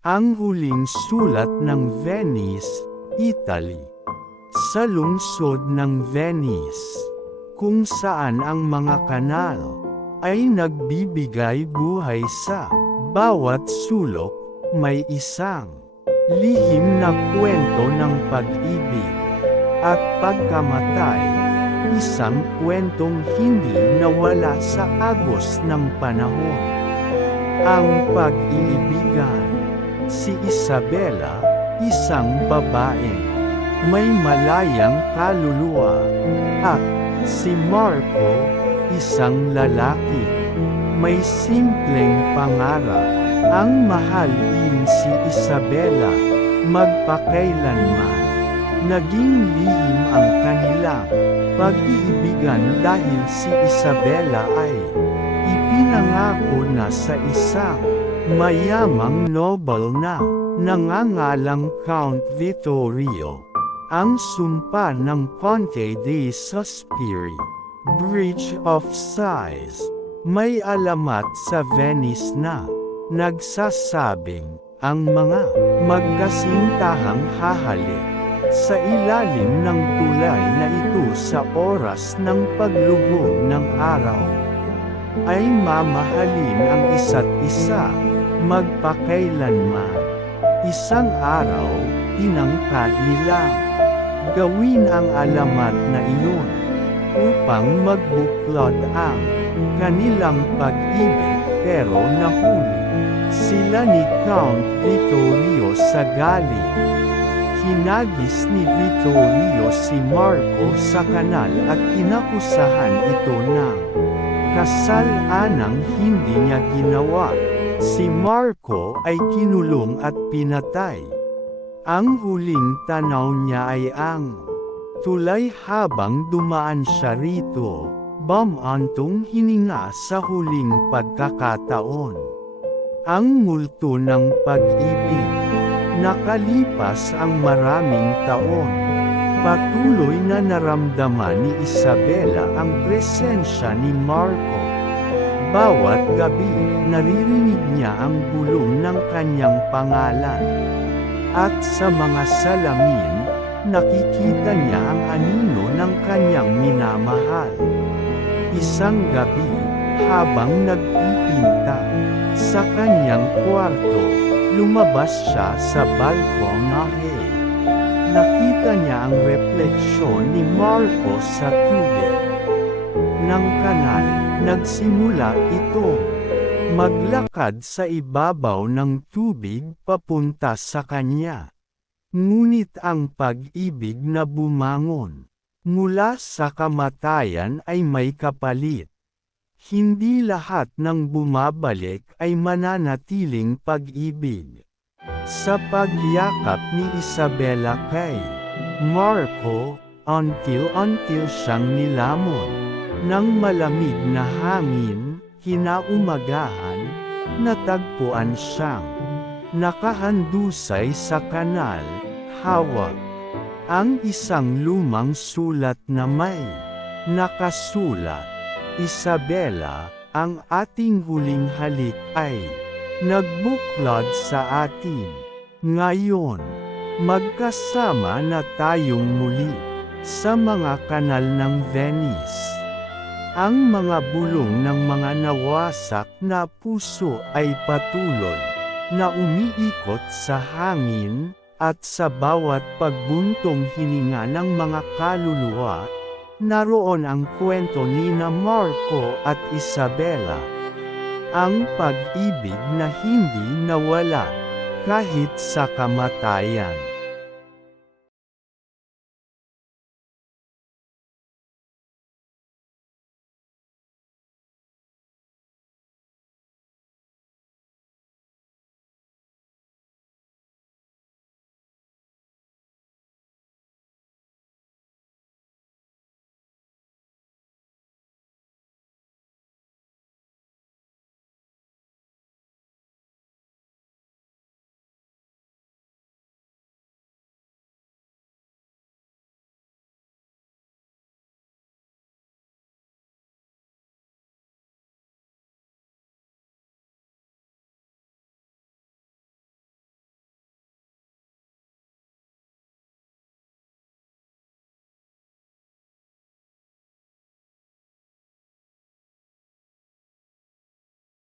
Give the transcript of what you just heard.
Ang huling sulat ng Venice, Italy. Sa lungsod ng Venice, kung saan ang mga kanal ay nagbibigay buhay sa bawat sulok, may isang lihim na kwento ng pag-ibig at pagkamatay, isang kwentong hindi nawala sa agos ng panahon. Ang pag-iibigan, si Isabela, isang babae, may malayang kaluluwa, at si Marco, isang lalaki, may simpleng pangarap, ang mahalin si Isabela, magpakailanman. Naging lihim ang kanilang pag-iibigan dahil si Isabela ay ipinangako na sa isang mayamang noble na. Nangangalang Count Vittorio. Ang sumpa ng Ponte di Sospiri, Bridge of Sighs, may alamat sa Venice na. Nagsasabing ang mga magkasintahang hahalik sa ilalim ng tulay na ito sa oras ng paglubog ng araw ay mamahalin ang isa't isa, magpakailanman. Isang araw, tinangka nilang gawin ang alamat na iyon upang magbuklod ang kanilang pag-ibig pero nahuli sila ni Count Vittorio sa galing. Hinagis ni Vittorio si Marco sa kanal at inakusahan ito ng kasal-anang hindi niya ginawa. Si Marco ay kinulong at pinatay. Ang huling tanaw niya ay ang tulay habang dumaan siya rito, bamantong hininga sa huling pagkakataon. Ang multo ng pag-ibig. Nakalipas ang maraming taon. Patuloy na naramdaman ni Isabela ang presensya ni Marco. Bawat gabi, naririnig niya ang bulong ng kanyang pangalan. At sa mga salamin, nakikita niya ang anino ng kanyang minamahal. Isang gabi, habang nagpipinta sa kanyang kwarto, lumabas siya sa balkonahe. Nakita niya ang refleksyon ni Marco sa tubig. Nang kanal, nagsimula ito. Maglakad sa ibabaw ng tubig papunta sa kanya. Ngunit ang pag-ibig na bumangon mula sa kamatayan ay may kapalit. Hindi lahat ng bumabalik ay mananatiling pag-ibig. Sa pagyakap ni Isabella kay Marco, until-until siyang nilamon ng malamig na hangin, kinaumagahan, natagpuan siyang nakahandusay sa kanal, hawak ang isang lumang sulat na may nakasulat, Isabela, ang ating huling halik ay nagbuklod sa atin. Ngayon, magkasama na tayong muli sa mga kanal ng Venice. Ang mga bulong ng mga nawasak na puso ay patuloy na umiikot sa hangin, at sa bawat pagbuntong hininga ng mga kaluluwa, naroon ang kwento ni na Marco at Isabella. Ang pag-ibig na hindi nawala, kahit sa kamatayan.